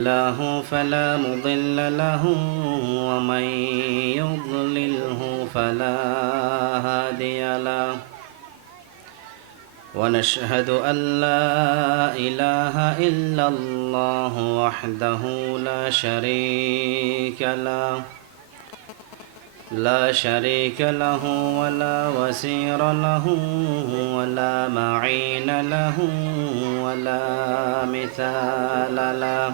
له فلا مضل له ومن يضلله فلا هادي له ونشهد أن لا إله إلا الله وحده لا شريك له ولا وزير له ولا معين له ولا مثال له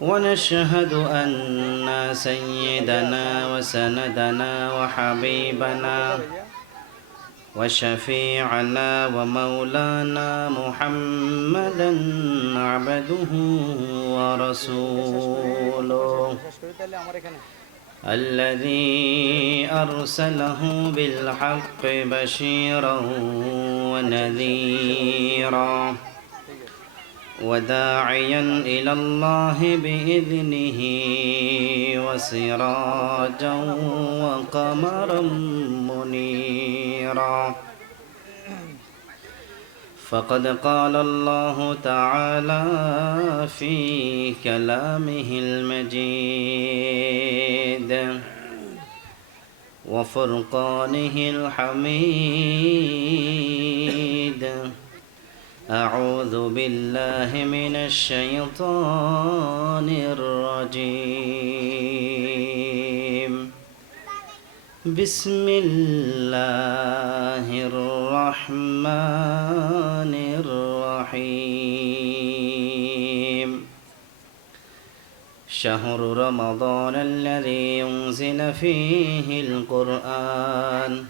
ونشهد أن سيدنا وسندنا وحبيبنا وشفيعنا ومولانا محمدا عبده ورسوله الذي أرسله بالحق بشيرا ونذيرا وداعيا إلى الله بإذنه وسراجا وقمرا منيرا فقد قال الله تعالى في كلامه المجيد وفرقانه الحميد أعوذ بالله من الشيطان الرجيم بسم الله الرحمن الرحيم شهر رمضان الذي ينزل فيه القرآن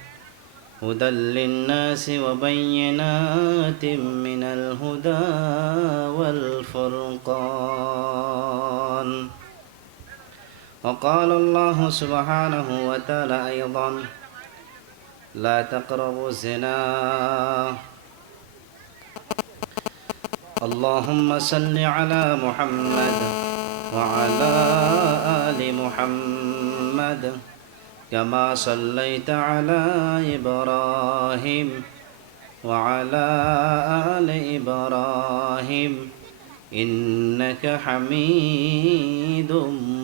هدى للناس وبينات من الهدى والفرقان وقال الله سبحانه وتعالى أيضا لا تقربوا الزنا اللهم صل على محمد وعلى آل محمد كما صليت على إبراهيم وعلى آل إبراهيم إنك حميد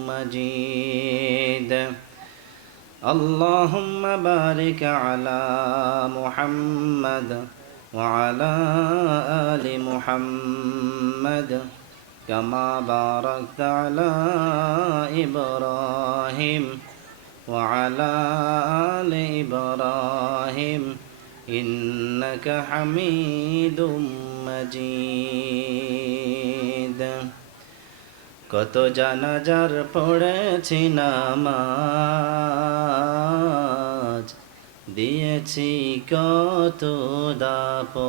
مجيد اللهم بارك على محمد وعلى آل محمد كما باركت على إبراهيم وعلى آل إبراهيم إنك حميد مجيد কত জানাজার পড়েছি নামাজ দিয়েছি কত দাপন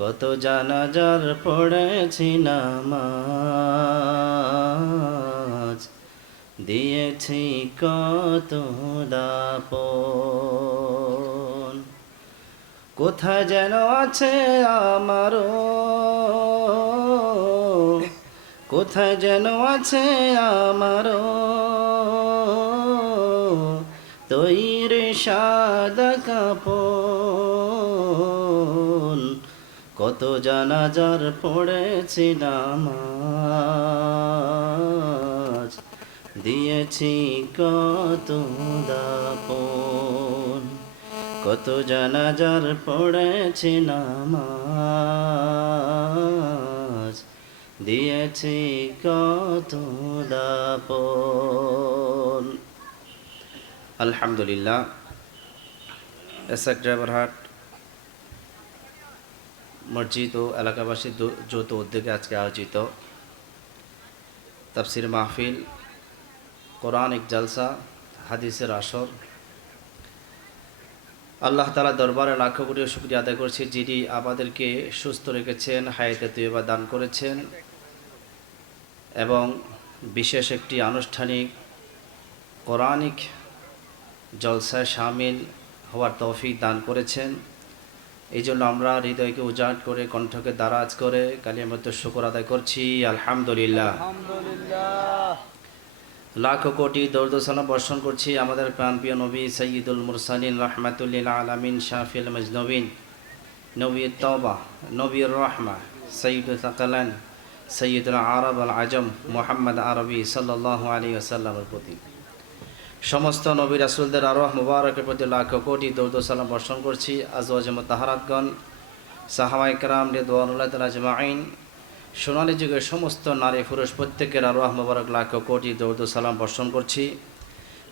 কত জানাজার পড়েছি নামাজ দিয়েছি কত দাপন কোথায় যেন আছে আমারও কোথায় যেন আছে আমারও তৈরি সাদা কাপন কত জানাজার পড়েছি নামাজ দিয়েছি কত দাপন কত জানাজার পড়েছি নামাজ দিয়েছি কত দাপন আলহামদুলিল্লাহ এসএক ড্রাইভারহাট মসজিদ ও এলাকাবাসী যৌথ উদ্যোগে আজকে আয়োজিত তাফসির মাহফিল কোরআনিক জালসা হাদিসের আসর আল্লাহ তাআলা দরবারে লাখো কোটি শুকরিয়া আদায় করছি যিনি আমাদেরকে সুস্থ রেখেছেন হায়াতে তৈয়বা দান করেছেন এবং বিশেষ একটি আনুষ্ঠানিক কোরআনিক জলসায় শামিল হওয়ার তৌফিক দান করেছেন এই জন্য আমরা হৃদয়কে উজাড় করে কণ্ঠকে দারাজ করে কালিমাত শুকর আদায় করছি আলহামদুলিল্লাহ লাখো কোটি দরুদ সালাম বর্ষণ করছি আমাদের প্রাণপ্রিয় নবী সাইয়্যিদুল মুরসালিন রাহমাতুল লিল আলামিন শাফিউল মাজনুবিন নবী তওবা নবীর রাহমা সৈয়দুল তাকালান সৈয়দুল আরব আল আজম মোহাম্মদ আরবি সাল্লাল্লাহু আলাইহি ওয়াসাল্লামের প্রতি, সমস্ত নবী রাসূলদের আরওয়াহ মুবারকের প্রতি লাখ কোটি দরুদ ও সালাম বর্ষণ করছি। আজওয়াজে মুতাহহারাতগণ, সাহাবায়ে কেরাম রিদওয়ানুল্লাহি তাআলা আজমাইন, সোনালী যুগের সমস্ত নারী পুরুষ প্রত্যেকের আরওয়াহ মুবারক লাখ কোটি দরুদ ও সালাম বর্ষণ করছি।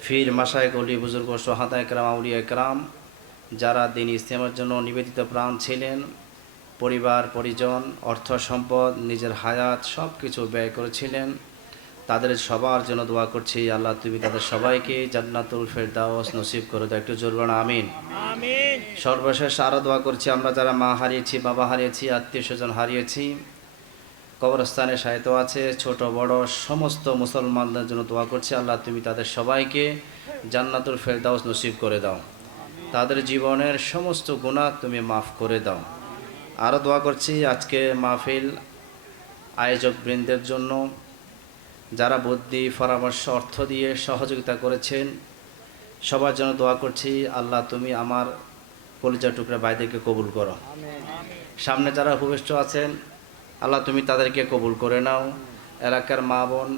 ফির মাশায়েখ ওলি বুজুর্গ সুহাদায়ে কেরাম আউলিয়ায়ে কেরাম যারা দ্বীন ইসলামের জন্য নিবেদিত প্রাণ ছিলেন, পরিবার পরিজন অর্থ সম্পদ নিজের হায়াত সব কিছু ব্যয় করেছিলেন, তাদের সবার জন্য দোয়া করছি। আল্লাহ তুমি তাদের সবাইকে জান্নাতুল ফেরদাউস নসিব করে দাও, একটু জোরে বলুন আমিন। সর্বশেষ আরও দোয়া করছি আমরা যারা মা হারিয়েছি, বাবা হারিয়েছি, আত্মীয় স্বজন হারিয়েছি, কবরস্থানে শায়িত আছে, ছোট বড় সমস্ত মুসলমানদের জন্য দোয়া করছি। আল্লাহ তুমি তাদের সবাইকে জান্নাতুল ফেরদাউস নসিব করে দাও, তাদের জীবনের সমস্ত গুনাহ তুমি মাফ করে দাও। আরও দোয়া করছি আজকে মাহফিল আয়োজক বৃন্দের জন্য, যারা বুদ্ধি পরামর্শ অর্থ দিয়ে সহযোগিতা করেছেন, সবার জন্য দোয়া করছি। আল্লাহ তুমি আমার কলিজার টুকরা ভাইদেরকে কবুল করো। সামনে যারা উপবিষ্ট আছেন আল্লাহ তুমি তাদেরকে কবুল করে নাও। এলাকার মা বোন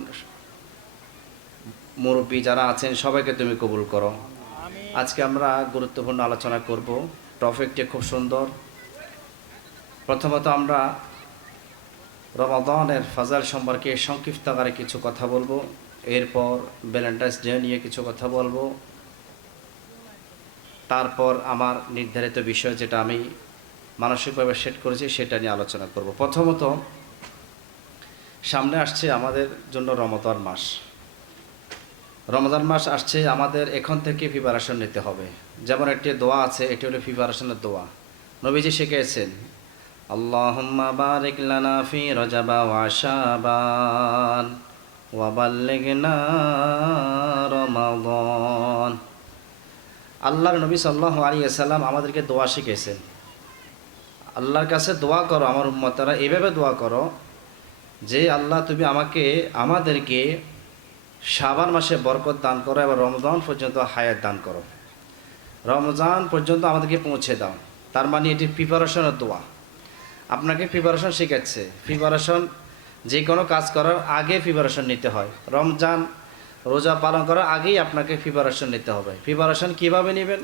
মুরব্বী যারা আছেন সবাইকে তুমি কবুল করো। আজকে আমরা গুরুত্বপূর্ণ আলোচনা করব, টপিকটি খুব সুন্দর। প্রথমত আমরা রমাদানের ফাজাল সম্পর্কে সংক্ষিপ্ত আকারে কিছু কথা বলবো, এরপর ভ্যালেন্টাইন্স ডে নিয়ে কিছু কথা বলবো, তারপর আমার নির্ধারিত বিষয় যেটা আমি মানসিকভাবে সেট করেছি সেটা নিয়ে আলোচনা করব। প্রথমত সামনে আসছে আমাদের জন্য রমাদান মাস। রমাদান মাস আসছে, আমাদের এখন থেকে প্রিপারেশন নিতে হবে। যেমন একটি দোয়া আছে, এটি হলো প্রিপারেশনের দোয়া। নবীজি শিখিয়েছেন আল্লাহুম্মা বারিক লানা ফি রজবা ওয়া শাবান ওয়া বাল্লিগনা রমাদান। আল্লাহর নবী সাল্লাল্লাহু আলাইহি ওয়াসাল্লাম আমাদেরকে দোয়া শিখিয়েছেন। আল্লাহর কাছে দোয়া করো, আমার উম্মতেরা এইভাবে দোয়া করো যে আল্লাহ তুমি আমাদেরকে শাবান মাসে বরকত দান করো এবং রমজান পর্যন্ত হায়াত দান করো, রমজান পর্যন্ত আমাদেরকে পৌঁছে দাও। তার মানে এটি প্রিপারেশনের দোয়া। আপনাকে প্রিপারেশন শেখাচ্ছে। প্রিপারেশন যে কোনো কাজ করার আগে প্রিপারেশন নিতে হয়। রমজান রোজা পালন করার আগেই আপনাকে প্রিপারেশন নিতে হবে। প্রিপারেশন কীভাবে নেবেন?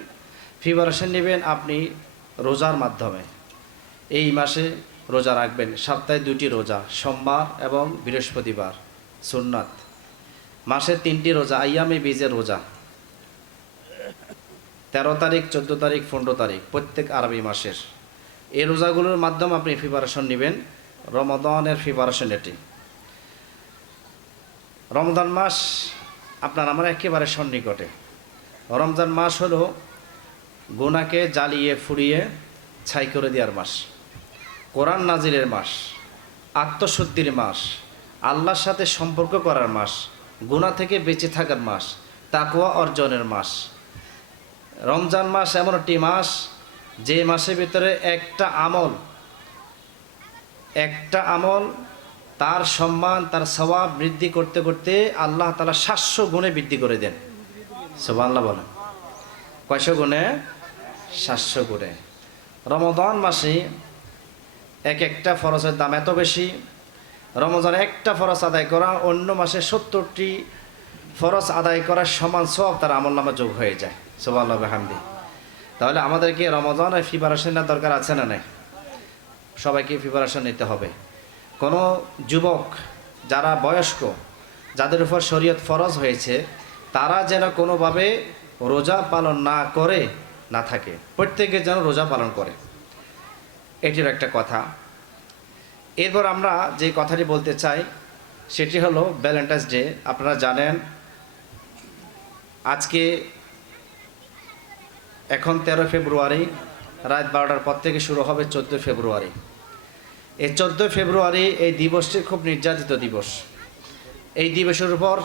প্রিপারেশন নেবেন আপনি রোজার মাধ্যমে। এই মাসে রোজা রাখবেন, সপ্তাহে 2টি রোজা, সোমবার এবং বৃহস্পতিবার সুন্নাত। মাসে 3টি রোজা, আইয়ামে বীজের রোজা, 13 তারিখ, 14 তারিখ, 15 তারিখ, প্রত্যেক আরবি মাসের। এই রোজাগুলোর মাধ্যমে আপনি প্রিপারেশন নেবেন। রমাদানের প্রিপারেশন এটি। রমজান মাস আপনার আমার একেবারে সন্নিকটে। রমজান মাস হলো গুনাহকে জ্বালিয়ে ফুরিয়ে ছাই করে দেওয়ার মাস, কোরআন নাজিলের মাস, আত্মশুদ্ধির মাস, আল্লাহর সাথে সম্পর্ক করার মাস, গুনাহ থেকে বেঁচে থাকার মাস, তাকওয়া অর্জনের মাস। রমজান মাস এমন একটি মাস যে মাসের ভিতরে একটা আমল তার সম্মান, তার সওয়াব বৃদ্ধি করতে করতে আল্লাহ তাআলা 700 গুণে বৃদ্ধি করে দেন। সুবহানাল্লাহ বলেন। কয়শো গুণে? 700 গুণে। রমাদান মাসে একটা ফরজের দাম এত বেশি, রমজান একটা ফরজ আদায় করা অন্য মাসে 70টি ফরজ আদায় করার সমান সওয়াব তার আমলনামা যোগ হয়ে যায়। সুবহানাল্লাহ বিহামদি। তাহলে আমাদেরকে রমজানের প্রিপারেশন নেওয়ার দরকার আছে না নাই? সবাইকে প্রিপারেশন নিতে হবে। কোনো যুবক যারা বয়স্ক, যাদের উপর শরীয়ত ফরজ হয়েছে, তারা যেন কোনোভাবে রোজা পালন না থাকে, প্রত্যেকে যেন রোজা পালন করে, এটির একটা কথা। এরপর আমরা যে কথাটি বলতে চাই সেটি হলো ভ্যালেন্টাইন্স ডে। আপনারা জানেন আজকে এখন 13 ফেব্রুয়ারি, রাত 12টার পর থেকে শুরু হবে 14 ফেব্রুয়ারি। এই 14 ফেব্রুয়ারি এই দিবসটি খুব নির্যাতিত দিবস। এই দিবসের উপর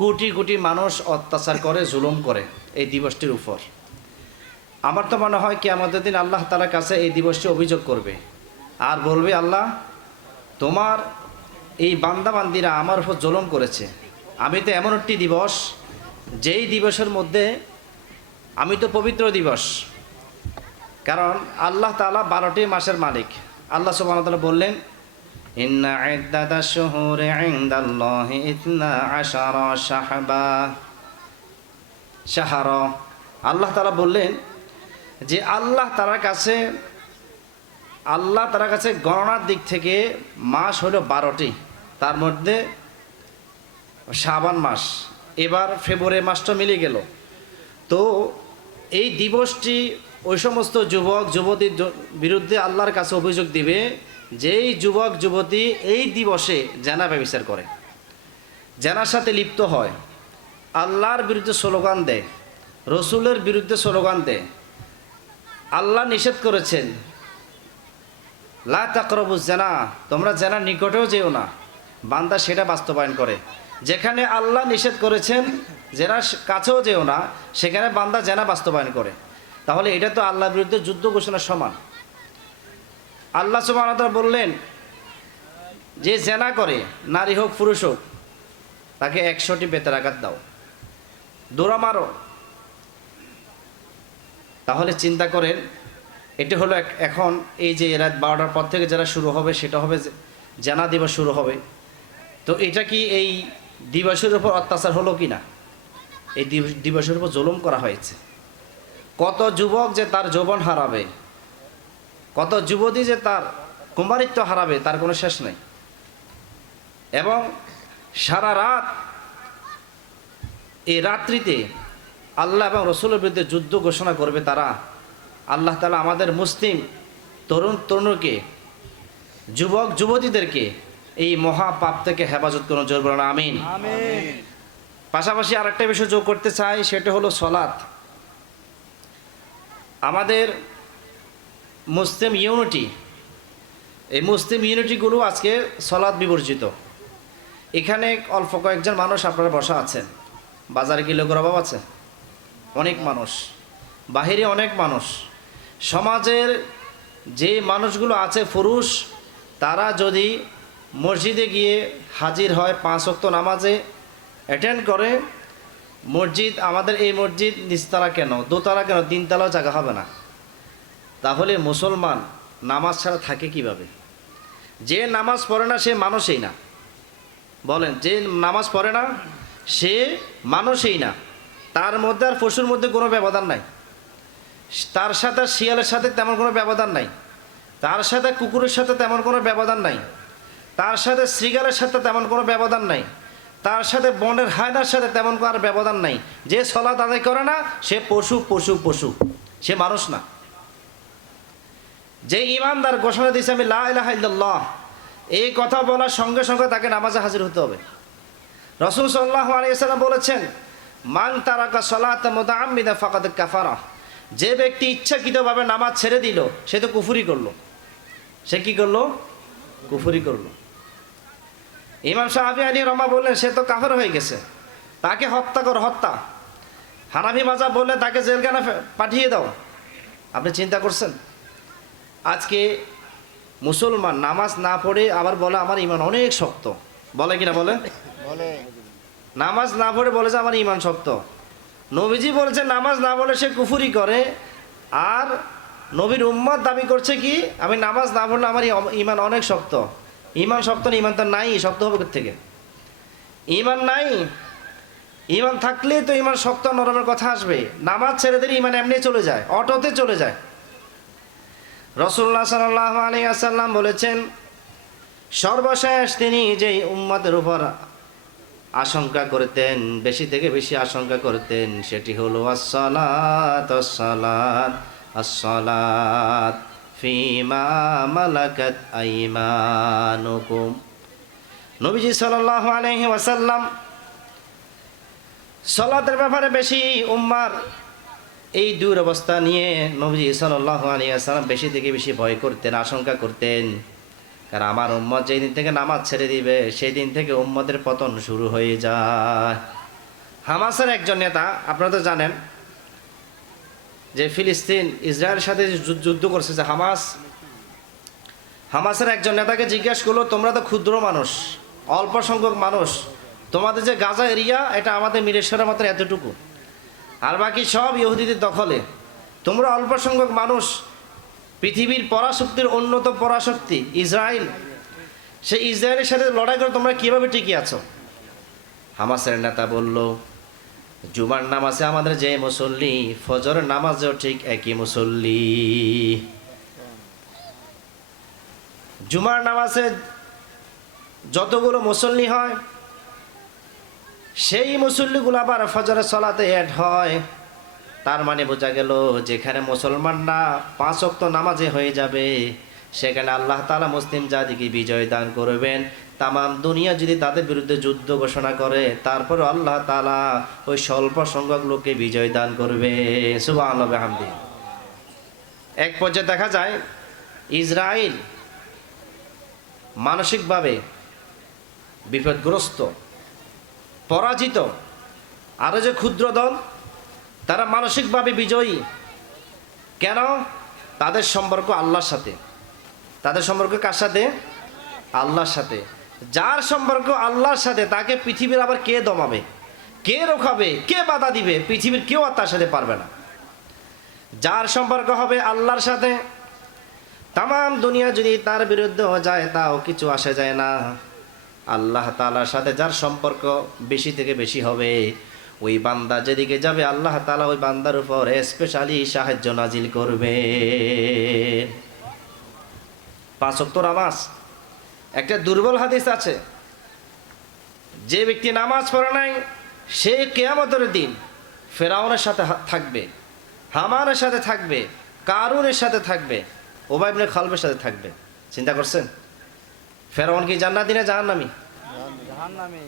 কোটি কোটি মানুষ অত্যাচার করে, জুলুম করে এই দিবসটির উপর। আমার তো মনে হয় কিয়ামতের দিন আল্লাহ তাআলার কাছে এই দিবসটি অভিযোগ করবে আর বলবে, আল্লাহ তোমার এই বান্দাবান্দিরা আমার উপর জুলুম করেছে। আমি তো এমন একটি দিবস, যেই দিবসের মধ্যে আমি তো পবিত্র দিবস, কারণ আল্লাহ তাআলা 12টি মাসের মালিক। আল্লাহ সুবহানাহু ওয়া তাআলা বললেন, ইন্না ইদ্দাতাশ শুহুরি ইনদাল্লাহি 12 শাহরা। আল্লাহ তাআলা বললেন যে আল্লাহ তাআলার কাছে গণনার দিক থেকে মাস হলো 12টি, তার মধ্যে শাবান মাস, এবার ফেব্রুয়ারি মাসটা মিলে গেল। তো এই দিবসটি ওই সমস্ত যুবক যুবতীর বিরুদ্ধে আল্লাহর কাছে অভিযোগ দিবে যেই যুবক যুবতী এই দিবসে জেনা ব্যভিচার করে, জেনার সাথে লিপ্ত হয়, আল্লাহর বিরুদ্ধে স্লোগান দেয়, রসুলের বিরুদ্ধে স্লোগান দেয়। আল্লাহ নিষেধ করেছেন লা তাকরাবুজ জেনা, তোমরা জেনার নিকটেও যেও না, বান্দা সেটা বাস্তবায়ন করে। যেখানে আল্লাহ নিষেধ করেছেন জেনার কাছেও যেও না, সেখানে বান্দা জেনা বাস্তবায়ন করে। তাহলে এটা তো আল্লাহর বিরুদ্ধে যুদ্ধ ঘোষণার সমান। আল্লাহ সুবহানাহু ওয়া তাআলা বললেন যে জেনা করে, নারী হোক পুরুষ হোক, তাকে 100টি বেতের আঘাত দাও, দৌড়া মারো। তাহলে চিন্তা করেন, এটি হলো এখন এই যে রাত 12টার পর থেকে যারা শুরু হবে, সেটা হবে জেনা দিবস শুরু হবে। তো এটা কি এই দিবসের উপর অত্যাচার হলো কি না? এই দিবসের উপর জুলুম করা হয়েছে। কত যুবক যে তার যৌবন হারাবে, কত যুবতী যে তার কুমারিত্ব হারাবে, তার কোনো শেষ নেই। এবং সারা রাত, এই রাত্রিতে আল্লাহ এবং রসুলের বিরুদ্ধে যুদ্ধ ঘোষণা করবে তারা। আল্লাহ তাআলা আমাদের মুসলিম তরুণ তরুণীকে, যুবক যুবতীদেরকে এই মহা পাপ থেকে হেফাজত করুন, জোর বলুন আমিন। পাশাপাশি আরেকটা বিষয় যোগ করতে চাই, সেটা হলো সলাত। আমাদের মুসলিম ইউনিটি, এই মুসলিম ইউনিটিগুলো আজকে সলাত বিবর্জিত। এখানে অল্প কয়েকজন মানুষ আপনারা বসা আছেন, বাজারে কি লোকের অভাব আছে? অনেক মানুষ, বাহিরে অনেক মানুষ। সমাজের যে মানুষগুলো আছে পুরুষ, তারা যদি মসজিদে গিয়ে হাজির হয়, 5 ওয়াক্ত নামাজে অ্যাটেন্ড করে, মসজিদ, আমাদের এই মসজিদ নিচতলা কেন, দোতলা কেন, 3তলাও জায়গা হবে না। তাহলে মুসলমান নামাজ ছাড়া থাকে কিভাবে? যে নামাজ পড়ে না সে মানুষই না। বলেন, যে নামাজ পড়ে না সে মানুষই না। তার মধ্যে আর পশুর মধ্যে কোনো ব্যবধান নাই, তার সাথে শিয়ালের সাথে তেমন কোনো ব্যবধান নাই, তার সাথে কুকুরের সাথে তেমন কোনো ব্যবধান নাই, তার সাথে শৃগালের সাথে তেমন কোনো ব্যবধান নাই, তার সাথে বনের হায়নার সাথে তেমন কোনো ব্যবধান নাই। যে সালাত আদায় করে না সে পশু, পশু, পশু, সে মানুষ না। যে ইমানদার ঘোষণা দিয়েছে আমি লা ইলাহা ইল্লাল্লাহ, এই কথা বলার সঙ্গে সঙ্গে তাকে নামাজে হাজির হতে হবে। রাসূল সাল্লাল্লাহু আলাইহি ওয়াসাল্লাম বলেছেন, মান তারাকা সালাতা মুতাআম্মিদান ফাকাদ কাফারা। যে ব্যক্তি ইচ্ছাকৃতভাবে নামাজ ছেড়ে দিল সে তো কুফরি করলো। সে কি করলো? কুফরি করলো। ইমাম শাফি আলী রহমা বললেন সে তো কাফের হয়ে গেছে, তাকে হত্যা কর, হত্যা। হানাফি মাযহাব বললে তাকে জেলখানা পাঠিয়ে দাও। আপনি চিন্তা করছেন? আজকে মুসলমান নামাজ না পড়ে আবার বলে আমার ইমান অনেক শক্ত। বলে কিনা? বলে নামাজ না পড়ে বলে যে আমার ইমান শক্ত। নবীজি বলেছে নামাজ না বলে সে কুফরি করে, আর নবীর উম্মত দাবি করছে কি আমি নামাজ না পড়লে আমার ইমান অনেক শক্ত। ইমান শক্ত না, ইমান তো নাই, শক্ত হবে কোত্থেকে? ইমান নাই। ইমান থাকলেই তো ইমান শক্ত নরমের কথা আসবে। নামাজ ছেড়ে দিলে ইমান এমনি চলে যায়, অটোতে চলে যায়। রাসূলুল্লাহ সাল্লাল্লাহু আলাইহি ওয়াসাল্লাম বলেছেন, সর্বশেষ তিনি যেই উম্মতের উপর আশঙ্কা করতেন, বেশি থেকে বেশি আশঙ্কা করতেন, সেটি হলো আসসালাত, আসসালাত, আসসালাত ফিমা মালাকাত আইমানুকুম। নবীজি সাল্লাল্লাহু আলাইহি ওয়াসাল্লাম সালাতের ব্যাপারে বেশি উম্মার এই দুরবস্থা নিয়ে নবীজি সাল্লাল্লাহু আলাইহি ওয়াসাল্লাম বেশি থেকে বেশি ভয় করতেন, আশঙ্কা করতেন। কারণ আমার উম্মত যেই দিন থেকে নামাজ ছেড়ে দিবে সেই দিন থেকে উম্মতের পতন শুরু হয়ে যায়। হামাসের একজন নেতা, আপনারা তো জানেন যে ফিলিস্তিন ইসরায়েলের সাথে যুদ্ধ করছে, যে হামাসের একজন নেতাকে জিজ্ঞেস করলো, তোমরা তো ক্ষুদ্র মানুষ, অল্প সংখ্যক মানুষ, তোমাদের যে গাজা এরিয়া এটা আমাদের মিরেশ্বরের মাত্র এতটুকু, আর বাকি সব ইহুদিদের দখলে, তোমরা অল্প সংখ্যক মানুষ পৃথিবীর পরাশক্তির অন্যতম পরাশক্তি ইসরায়েল, সেই ইসরায়েলের সাথে লড়াই করে তোমরা কিভাবে টিকে আছো? হামাসের নেতা বলল, জুমার নামাজে আমাদের যে মুসল্লি, ফজরের নামাজেও ঠিক একই মুসল্লি। জুমার নামাজে যতগুলো মুসল্লি হয়, সেই মুসল্লিগুলো আবার ফজরের সালাতে অ্যাড হয়। তার মানে বোঝা গেল, যেখানে মুসলমানরা 5 ওয়াক্ত নামাজে হয়ে যাবে, সেখানে আল্লাহ তাআলা মুসলিম জাতিকে বিজয় দান করবেন। তাম দুনিয়া যদি তাদের বিরুদ্ধে যুদ্ধ ঘোষণা করে, তারপর আল্লাহ তাআলা ওই স্বল্প সংখ্যক লোককে বিজয় দান করবে। সুবহানাল্লাহ ওয়া বিহামদিহি। এক পর্যায়ে দেখা যায় ইসরায়েল মানসিকভাবে বিপদগ্রস্ত, পরাজিত। আরো যে ক্ষুদ্র দল, তারা মানসিকভাবে বিজয়ী। কেন? তাদের সম্পর্ক আল্লাহর সাথে। তাদের সম্পর্ক কার সাথে? আল্লাহর সাথে। যার সম্পর্ক আল্লাহর সাথে, তাকে পৃথিবীর আবার কে দমাবে, কে রোখাবে, কে বাধা দিবে? পৃথিবীর কেউ আর তার সাথে পারবে না। যার সম্পর্ক হবে আল্লাহর সাথে, তাম দুনিয়া যদি তার বিরুদ্ধে যায়, তাও কিছু আসে যায় না। আল্লাহ তাআলার সাথে যার সম্পর্ক বেশি থেকে বেশি হবে, ওই বান্দা যেদিকে যাবে, আল্লাহ তাআলা ওই বান্দার উপর স্পেশালি সাহায্য নাজিল করবে। 5 ওয়াক্ত নামাজ। একটা দুর্বল হাদিস আছে, যে ব্যক্তি নামাজ পড়ে নাই, সে কিয়ামতের দিন ফেরাউনের সাথে থাকবে, হামানের সাথে থাকবে, কারুনের সাথে থাকবে, উবাই ইবনে খালবের সাথে থাকবে। চিন্তা করছেন? ফেরাউন কি জান্নাতি না জাহান্নামী? জাহান্নামী।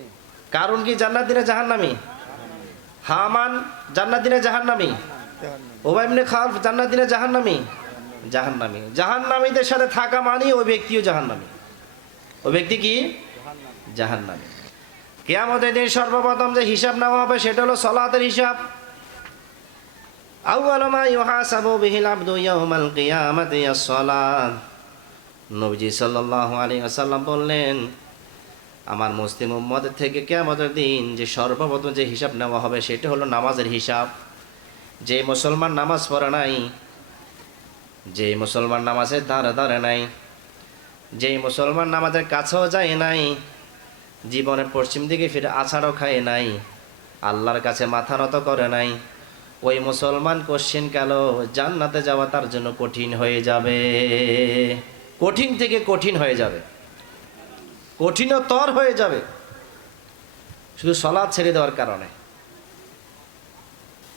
কারুন কি জান্নাতি না জাহান্নামী? হামান জান্নাতি না জাহান্নামী? উবাই ইবনে খালব জান্নাতি না জাহান্নামী? জাহান্নামী। জাহান্নামীদের সাথে থাকা মানে ওই ব্যক্তিও জাহান্নামী। ওই ব্যক্তি কি? জাহান্নামী। কিয়ামতের দিন সর্বপ্রথম যে হিসাব নেওয়া হবে, সেটা হলো সালাতের হিসাব। আউয়ালু মা ইউহাসাবু বিহিল আবদু ইয়াউমাল কিয়ামাতি আস-সালাত। নবীজি সাল্লাল্লাহু আলাইহি ওয়াসাল্লাম বললেন, আমার মুসলিম উম্মতের থেকে কিয়ামতের দিন যে সর্বপ্রথম যে হিসাব নেওয়া হবে, সেটা হলো নামাজের হিসাব। যে মুসলমান নামাজ পড়ে নাই, যে মুসলমান নামাজের ধারে ধারে নাই, যে মুসলমান নামাজের কাছেও যায় নাই, জীবনের পশ্চিম দিকে ফিরে আছাড়ও খায় নাই, আল্লাহর কাছে মাথা নত করে নাই, ওই মুসলমান কোশ্চিন কাল জান্নাতে যাওয়া তার জন্য কঠিন হয়ে যাবে। কঠিন থেকে কঠিন হয়ে যাবে, কঠিনতর হয়ে যাবে, শুধু সালাত ছেড়ে দেওয়ার কারণে।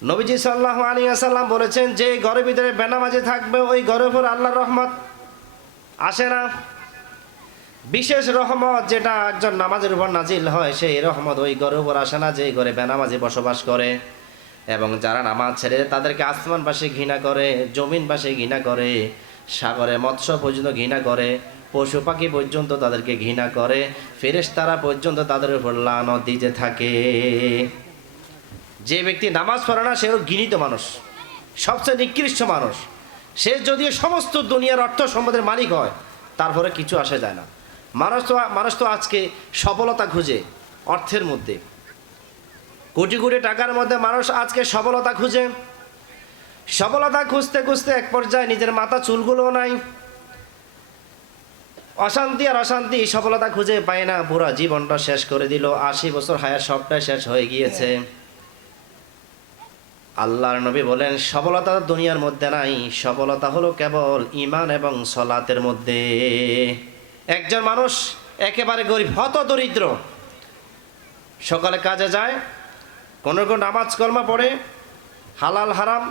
নবীজি সাল্লাল্লাহু আলাইহি ওয়াসাল্লাম বলেছেন, যে ঘরের ভিতরে বেনামাজি থাকবে, ওই ঘরের উপর আল্লাহর রহমত আসে না। বিশেষ রহমত যেটা একজন নামাজের উপর নাজিল হয়, সেই রহমত ওই ঘরের উপর আসে না যে ঘরে বেনামাজি বসবাস করে। এবং যারা নামাজ ছেড়ে, তাদেরকে আসমানবাসী ঘৃণা করে, জমিনবাসী ঘৃণা করে, সাগরে মৎস্য পর্যন্ত ঘৃণা করে, পশু পাখি পর্যন্ত তাদেরকে ঘৃণা করে, ফেরেশতারা পর্যন্ত তাদের উপর লানত দিতে থাকে। যে ব্যক্তি নামাজ পড়ে না, সে হলো ঘৃণিত মানুষ, সবচেয়ে নিকৃষ্ট মানুষ। সে যদিও সমস্ত দুনিয়ার অর্থ সম্পদের মালিক হয়, তারপরে কিছু আসে যায় না। মানুষ তো আজকে সফলতা খুঁজে অর্থের মধ্যে, কোটি কোটি টাকার মধ্যে মানুষ আজকে সফলতা খুঁজে। সফলতা খুঁজতে খুঁজতে এক পর্যায়ে নিজের মাথা চুলগুলোও নাই, অশান্তি আর অশান্তি, সফলতা খুঁজে পায় না, পুরা জীবনটা শেষ করে দিল। 80 বছর হায়াত সবটাই শেষ হয়ে গিয়েছে। আল্লাহর নবী বলেন, সফলতা দুনিয়ার মধ্যে নাই, সফলতা হলো কেবল ঈমান এবং সালাতের মধ্যে। একজন মানুষ একেবারে গরিব, হত দরিদ্র, সকালে কাজে যায়, কোনো নামাজ কলমা পড়ে, হালাল হারাম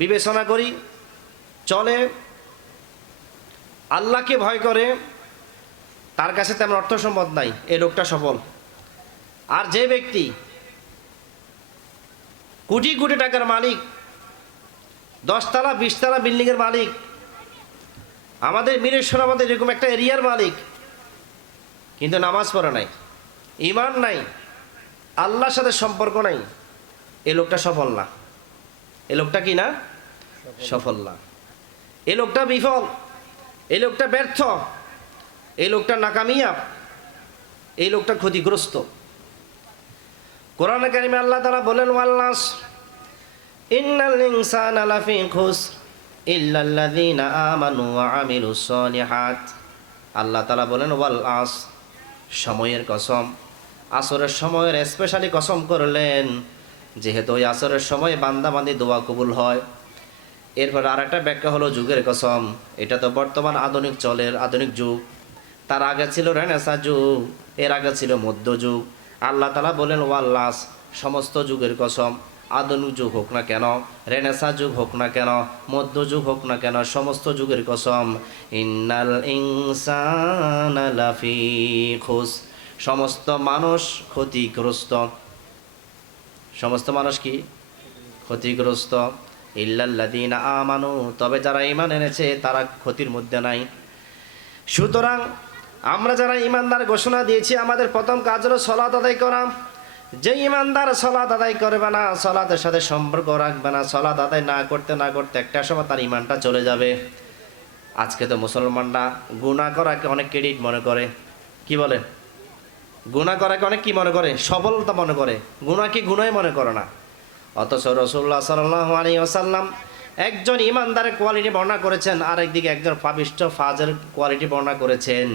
বিবেচনা করি চলে, আল্লাহকে ভয় করে, তার কাছে তেমন অর্থ সম্পদ নাই, এই লোকটা সফল। আর যে ব্যক্তি কোটি কোটি টাকার মালিক, 10 তলা 20 তলা বিল্ডিংয়ের মালিক, আমাদের মিরেশ্বর আমাদের এরকম একটা এরিয়ার মালিক, কিন্তু নামাজ পড়ে নাই, ঈমান নাই, আল্লাহর সাথে সম্পর্ক নাই, এই লোকটা সফল না। এই লোকটা কি না? সফল না। এই লোকটা বিফল, এই লোকটা ব্যর্থ, এই লোকটা নাকামিয়াব, এই লোকটা ক্ষতিগ্রস্ত। কোরআনে কারিমে আল্লাহ তাআলা বলেন, ওয়াল নাস ইন্নাল ইনসানা লাফি খুসর, ইল্লাল্লাযীনা আমানু ওয়া আমিলুস সলিহাত। আল্লাহ তাআলা বলেন ওয়াল আস, সময়ের কসম, আসরের সময়ের স্পেশালি কসম করলেন, যেহেতু ওই আসরের সময় বান্দাবান্দি দোয়া কবুল হয়। এরপর আর একটা ব্যাখ্যা হলো যুগের কসম। এটা তো বর্তমান আধুনিক চলের আধুনিক যুগ, তার আগে ছিল রেনেসাঁ যুগ, এর আগে ছিল মধ্যযুগ। আল্লাহ তাআলা বলেন ওয়াল্লাস, সমস্ত যুগের কসম, আধুনিক যুগ হোক না কেন, রেনেসাঁ যুগ হোক না কেন, মধ্যযুগ হোক না কেন, সমস্ত যুগের কসম। ইন্নাল ইনসানা লাফি খুস, সমস্ত মানুষ ক্ষতিগ্রস্ত। সমস্ত মানুষ কি ক্ষতিগ্রস্ত? ইল্লাল্লাযীনা আমানু, তবে যারা ঈমান এনেছে তারা ক্ষতির মধ্যে নাই। সুতরাং আমরা যারা ঈমানদার ঘোষণা দিয়েছি, আমাদের প্রথম কাজ হলো সালাত আদায় করা। যে ঈমানদার সালাত আদায় করবে না, সালাতের সাথে সম্পর্ক রাখবে না, সালাত আদায় না করতে না করতে একটা সময় তার ঈমানটা চলে যাবে। আজকে তো মুসলমানরা গুনাহ করাকে অনেক ক্রেডিট মনে করে। কি বলে? গুনাহ করাকে অনেক কি মনে করে? সফলতা মনে করে, গুনাহকে গুনাহই মনে করে না। অথচ রাসূলুল্লাহ সাল্লাল্লাহু আলাইহি ওয়াসাল্লাম একজন ইমানদারের কোয়ালিটি বর্ণনা করেছেন, আরেকদিকে একজন পাপিষ্ঠ ফাজের কোয়ালিটি বর্ণনা করেছেন।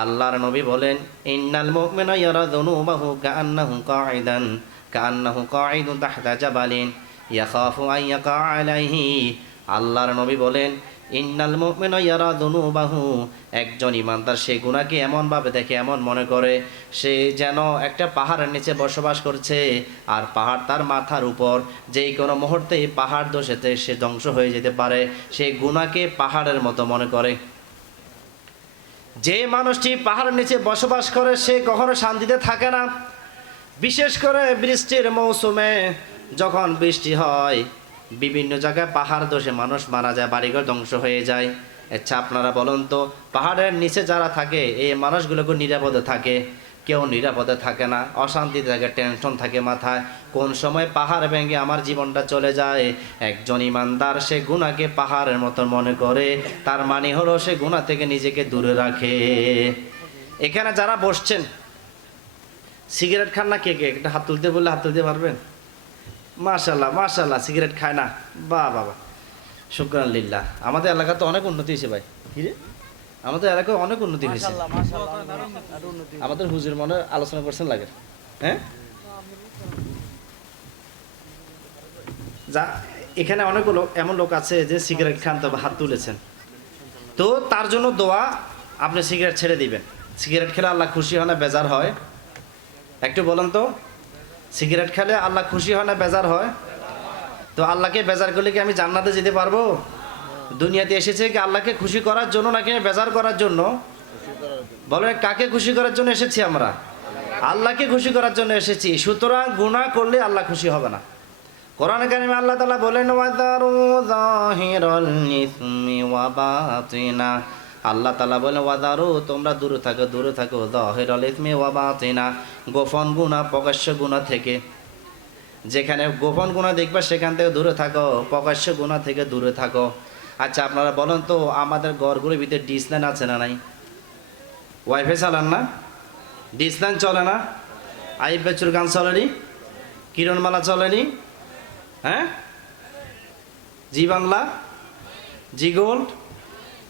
আল্লাহর নবী বলেন ইন্নাল মুমিনা ইয়ারা যুনুবাহু কাআন্নাহু কাঈদুন তাহতা জাবালিন ইয়াখাফু আন ইয়াকা আলাইহি। আল্লাহর নবী বলেন ইন্নাল মুমিনা ইয়ারা যুনুবাহু, একজন ইমানদার সে গুনাহকে এমনভাবে দেখে, এমন মনে করে সে যেন একটা পাহাড়ের নিচে বসবাস করছে, আর পাহাড় তার মাথার উপর, যেই কোনো মুহূর্তে পাহাড় ধসেতে সে ধ্বংস হয়ে যেতে পারে, সে গুনাহকে পাহাড়ের মতো মনে করে। যে মানুষটি পাহাড়ের নিচে বসবাস করে সে কখনো শান্তিতে থাকে না। বিশেষ করে বৃষ্টির মৌসুমে যখন বৃষ্টি হয়, বিভিন্ন জায়গায় পাহাড় ধসে মানুষ মারা যায়, বাড়িঘর ধ্বংস হয়ে যায়। আচ্ছা আপনারা বলুন তো, পাহাড়ের নিচে যারা থাকে এই মানুষগুলোকে নিরাপদে থাকে? কেউ নিরাপদে থাকে না, অশান্তিতে থাকে, টেনশন থাকে মাথায়, কোন সময় পাহাড় ভেঙে আমার জীবনটা চলে যায়। একজন ইমানদার সে গুনাহকে পাহাড়ের মতো মনে করে, তার মানে হলো সে গুনাহ থেকে নিজেকে দূরে রাখে। এখানে যারা বসছেন সিগারেট খান না? কে কে একটা হাত তুলতে বললে হাত তুলতে পারবেন? মাশাআল্লাহ মাশাআল্লাহ, সিগারেট খায় না, বাহ বাবা, শুকরান লিল্লাহ। আমাদের এলাকা তো অনেক উন্নতি হয়েছে ভাই। কি রে, আমাদের এলাকায় অনেক উন্নতি হয়েছে। আমাদের হুজুর মনে আলোচনা করছেন লাগে, হ্যাঁ? যা এখানে অনেকগুলো এমন লোক আছে যে সিগারেট খান, তবে হাত তুলেছেন। তো তার জন্য দোয়া, আপনি সিগারেট ছেড়ে দিবেন। সিগারেট খেলে আল্লাহ খুশি হয় না বেজার হয়? একটু বলুন তো, সিগারেট খেলে আল্লাহ খুশি হয় না বেজার হয়? তো আল্লাহকে বেজার করলে কি আমি জান্নাতে যেতে পারবো? দুনিয়াতে এসেছে কি আল্লাহকে খুশি করার জন্য নাকি বেজার করার জন্য? বলে কাকে খুশি করার জন্য এসেছি আমরা? আল্লাহকে খুশি করার জন্য এসেছি। সুতরাং গুনাহ করলে আল্লাহ খুশি হবে না। কোরআনে কারিমে আল্লাহ তাআলা বলেন ওয়াদারু যাহিরাল ইসমি ওয়া বাতিনা। আল্লাহ তাআলা বলেন ওয়াদারু, তোমরা দূরে থাকো, দূরে থাকো, যাহিরাল ইসমি ওয়া বাতিনা, গোপন গুনাহ প্রকাশ্য গুনাহ থেকে। যেখানে গোপন গুনাহ দেখবা সেখান থেকে দূরে থাকো, প্রকাশ্য গুনাহ থেকে দূরে থাকো। আচ্ছা আপনারা বলেন তো, আমাদের ঘরগুলোর ভিতরে ডিশ লাইন আছে না নাই? ওয়াইফাই চালান না? ডিশ লাইন চলে না? আইব বেচুর গান চলেনি? কিরণমালা চলেনি? হ্যাঁ, জি বাংলা, জি গোল্ড,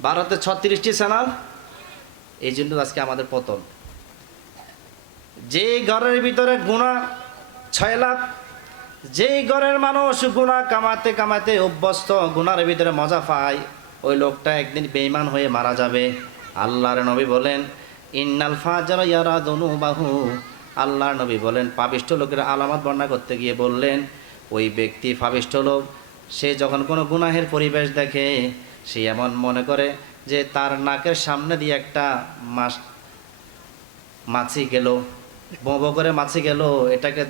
ভারতের 36টি চ্যানেল। এই জন্য আজকে আমাদের পতন। যে ঘরের ভিতরে গুনাহ 6 লাখ, যেই ঘরের মানুষ গুনাহ কামাতে কামাতে অভ্যস্ত, গুনার ভিতরে মজা পায়, ওই লোকটা একদিন বেঈমান হয়ে মারা যাবে। আল্লাহর নবী বলেন ইন্নাল ফাজরা ইয়ারা যুনুবাহু। আল্লাহর নবী বলেন, পাপিষ্ঠ লোকের আলামত বর্ণনা করতে গিয়ে বললেন, ওই ব্যক্তি পাপিষ্ঠ লোক, সে যখন কোনো গুনাহের পরিবেশ দেখে, সে এমন মনে করে যে তার নাকের সামনে দিয়ে একটা মাছি গেল, বো করে মাছি গেল, এটাকে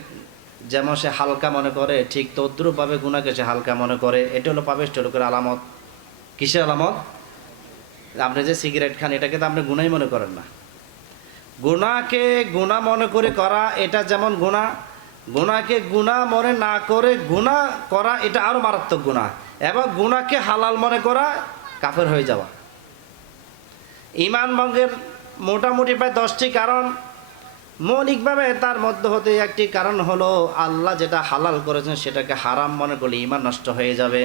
যেমন সে হালকা মনে করে, ঠিক তদ্রূপভাবে গুনাহকে সে হালকা মনে করে। এটা হলো পাপিষ্ঠ লোকের আলামত। কিসের আলামত? আপনি যে সিগারেট খান, এটাকে তো আপনি গুনাহই মনে করেন না। গুনাহকে গুনাহ মনে করে করা এটা যেমন গুনাহ, গুনাহকে গুনাহ মনে না করে গুনাহ করা এটা আরো মারাত্মক গুনাহ। এবং গুনাহকে হালাল মনে করা কাফের হয়ে যাওয়া। ঈমান ভঙ্গের মোটামুটি প্রায় 10টি কারণ। মৌলিকভাবে তার মধ্যে হতে একটি কারণ হলো আল্লাহ যেটা হালাল করেছেন সেটাকে হারাম মনে করলে ঈমান নষ্ট হয়ে যাবে।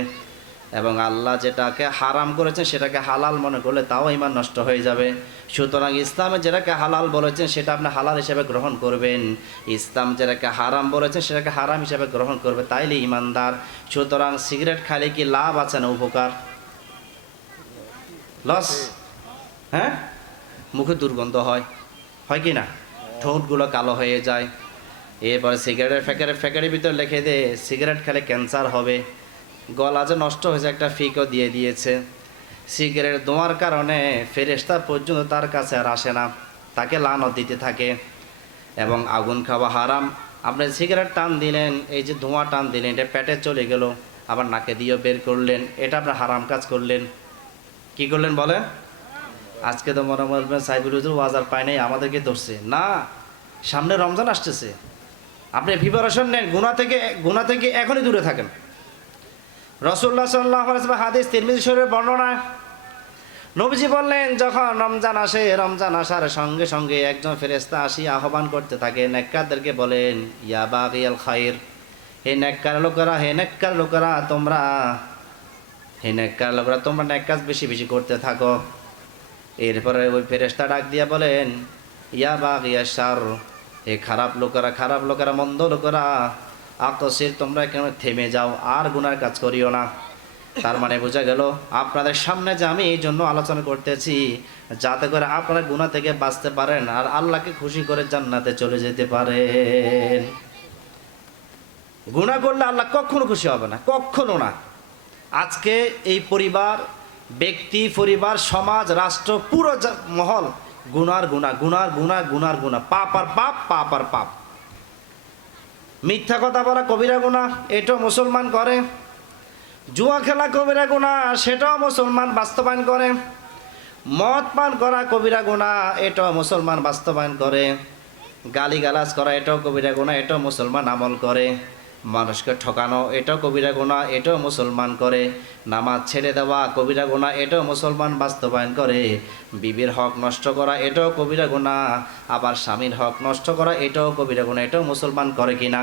এবং আল্লাহ যেটাকে হারাম করেছেন সেটাকে হালাল মনে করলে তাও ঈমান নষ্ট হয়ে যাবে। সুতরাং ইসলামে যেটাকে হালাল বলেছেন সেটা আপনি হালাল হিসেবে গ্রহণ করবেন, ইসলাম যেটাকে হারাম বলেছেন সেটাকে হারাম হিসেবে গ্রহণ করবে, তাইলে ঈমানদার। সুতরাং সিগারেট খাইলে কি লাভ আছে না উপকার? লস। হ্যাঁ, মুখে দুর্গন্ধ হয়, হয় কি না? ঠোঁটগুলো কালো হয়ে যায়। এরপরে সিগারেটের ফ্যাকারির ভিতরে লিখে দে সিগারেট খেলে ক্যান্সার হবে। গলা যে নষ্ট হয়েছে একটা ফিকও দিয়ে দিয়েছে। সিগারেট ধোঁয়ার কারণে ফেরেশতা পর্যন্ত তার কাছে আর আসে না, তাকে লানত দিতে থাকে। এবং আগুন খাওয়া হারাম। আপনি সিগারেট টান দিলেন, এই যে ধোঁয়া টান দিলেন, এটা পেটে চলে গেল, আবার নাকে দিয়েও বের করলেন, এটা আপনার হারাম কাজ করলেন। কি করলেন বলেন? আজকে তো মনে মনে সাইবুল হুজুর বাজার পায় নাই, আমাদেরকে ধরছে না। সামনে রমজান আসতেছে, আপনি প্রিপারেশন নেন, গুনাহ থেকে এখনই দূরে থাকেন। রাসূলুল্লাহ সাল্লাল্লাহু আলাইহি ওয়াসাল্লাম হাদিস তিরমিজি শরীফের বর্ণনা, নবীজি বললেন যখন রমজান আসে, রমজান আসার সঙ্গে সঙ্গে একজন ফেরেশতা আসি আহ্বান করতে থাকে, নেককারদেরকে বলেন, ইয়া বাগিয়াল খায়র, হে নেককার লোকেরা, হে নেককার লোকেরা তোমরা, হে নেককার লোকেরা তোমরা নেক কাজ বেশি বেশি করতে থাকো। এরপরে ওই ফেরেশতা ডাক দিয়া বলেন, ইয়া বাগিয়াশ শার, হে খারাপ লোকেরা মন্দ লোকেরা, আকসির তোমরা কেন থেমে যাও, আর গুনার কাজ করিও না। তার মানে বোঝা গেল আপনাদের সামনে যে আমি এই জন্য আলোচনা করতেছি, যাতে করে আপনারা গুনাহ থেকে বাঁচতে পারেন আর আল্লাহকে খুশি করে জান্নাতে চলে যেতে পারেন। গুনাহ করলে আল্লাহ কখনো খুশি হবে না, কখনো না। আজকে এই পরিবার, ব্যক্তি, পরিবার, সমাজ, রাষ্ট্র, পুরো মহল গুনার গুনাহ, পাপ আর পাপ, পাপ আর পাপ। মিথ্যা কথা বলা কবিরা গুনাহ, এটাও মুসলমান করে। জুয়া খেলা কবিরা গুনাহ, সেটাও মুসলমান বাস্তবায়ন করে। মদ পান করা কবিরা গুনাহ, এটাও মুসলমান বাস্তবায়ন করে। গালিগালাজ করা এটাও কবিরা গুনাহ, এটাও মুসলমান আমল করে। মানুষকে ঠকানো এটাও কবিরা গুনাহ, এটাও মুসলমান করে। নামাজ ছেড়ে দেওয়া কবিরা গুনাহ, এটাও মুসলমান বাস্তবায়ন করে। বিবির হক নষ্ট করা এটাও কবিরা গুনাহ, আবার স্বামীর হক নষ্ট করা এটাও কবিরা গুনাহ, এটাও মুসলমান করে কিনা?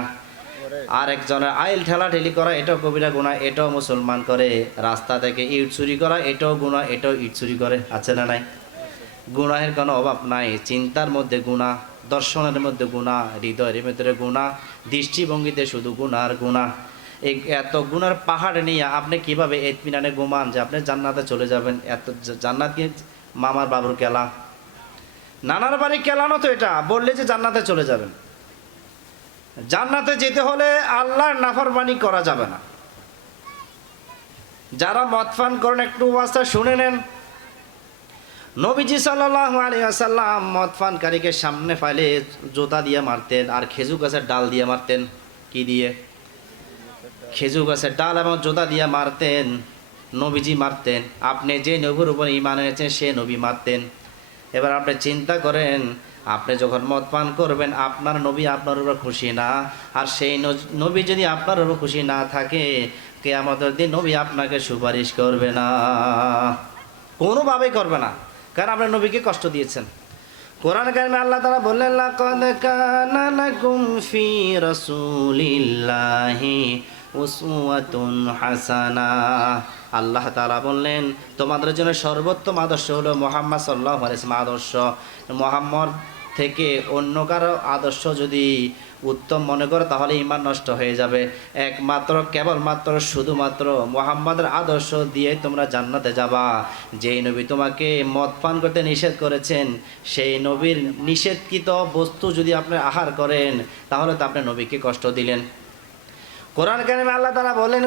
আর একজনের আইল ঠেলাঠেলি করা এটাও কবিরা গুনাহ, এটাও মুসলমান করে। রাস্তা থেকে ইট চুরি করা এটাও গুনাহ, এটাও ইট চুরি করে। আছে না নাই? গুনাহের কোনো অভাব নাই। চিন্তার মধ্যে গুনাহ, দর্শনের মধ্যে গুনাহ, হৃদয়ের ভিতরে গুনাহ, দৃষ্টিভঙ্গিতে শুধু গুনাহ আর গুনাহ। এই এত গুনার পাহাড় নিয়ে আপনি কিভাবে ইতমিনানে ঘুমান যে আপনি জান্নাতে চলে যাবেন? এত জান্নাত কি মামার বাবুর কেলা, নানার বাড়ি কেলানো তো? এটা বললে যে জান্নাতে চলে যাবেন। জান্নাতে যেতে হলে আল্লাহর নাফরমানি করা যাবে না। যারা মদ পান করেন একটু ওয়াজটা শুনে নেন। নবীজি সাল্লাল্লাহু আলাইহি ওয়াসাল্লাম মদ পানকারীকে সামনে ফাইলে জুতা দিয়ে মারতেন, আর খেজুর গাছের ডাল দিয়ে মারতেন। কি দিয়ে? খেজুর গাছের ডাল এবং জুতা দিয়ে মারতেন। নবীজি মারতেন। আপনি যে নবীর উপর ঈমান এনেছেন সে নবী মারতেন। এবার আপনি চিন্তা করেন, আপনি যখন মদ পান করবেন আপনার নবী আপনার উপর খুশি না, আর সেই নবী যদি আপনার উপর খুশি না থাকে, কিয়ামতের দিন নবী আপনাকে সুপারিশ করবে না, কোনোভাবেই করবে না, কারণ আপনি নবীকে কষ্ট দিয়েছেন। কোরআন কারিমে আল্লাহ তাআলা বললেন, লাকাদ কানা লাকুম ফি রাসূলিল্লাহি উসওয়াতুন হাসানাহ। আল্লাহ তাআলা বললেন তোমাদের জন্য সর্বোত্তম আদর্শ হলো মুহাম্মদ সাল্লাল্লাহু আলাইহি ওয়াসাল্লাম আদর্শ। মুহাম্মদ থেকে অন্য কারো আদর্শ যদি উত্তম মনে করো তাহলে ঈমান নষ্ট হয়ে যাবে। একমাত্র কেবলমাত্র শুধুমাত্র মুহাম্মাদের আদর্শ দিয়ে তোমরা জান্নাতে যাবা। যেই নবী তোমাকে মদ পান করতে নিষেধ করেছেন, সেই নবীর নিষেধকৃত বস্তু যদি আপনি আহার করেন তাহলে তো আপনি নবীকে কষ্ট দিলেন। কোরআন কারিমে আল্লাহ তাআলা বলেন,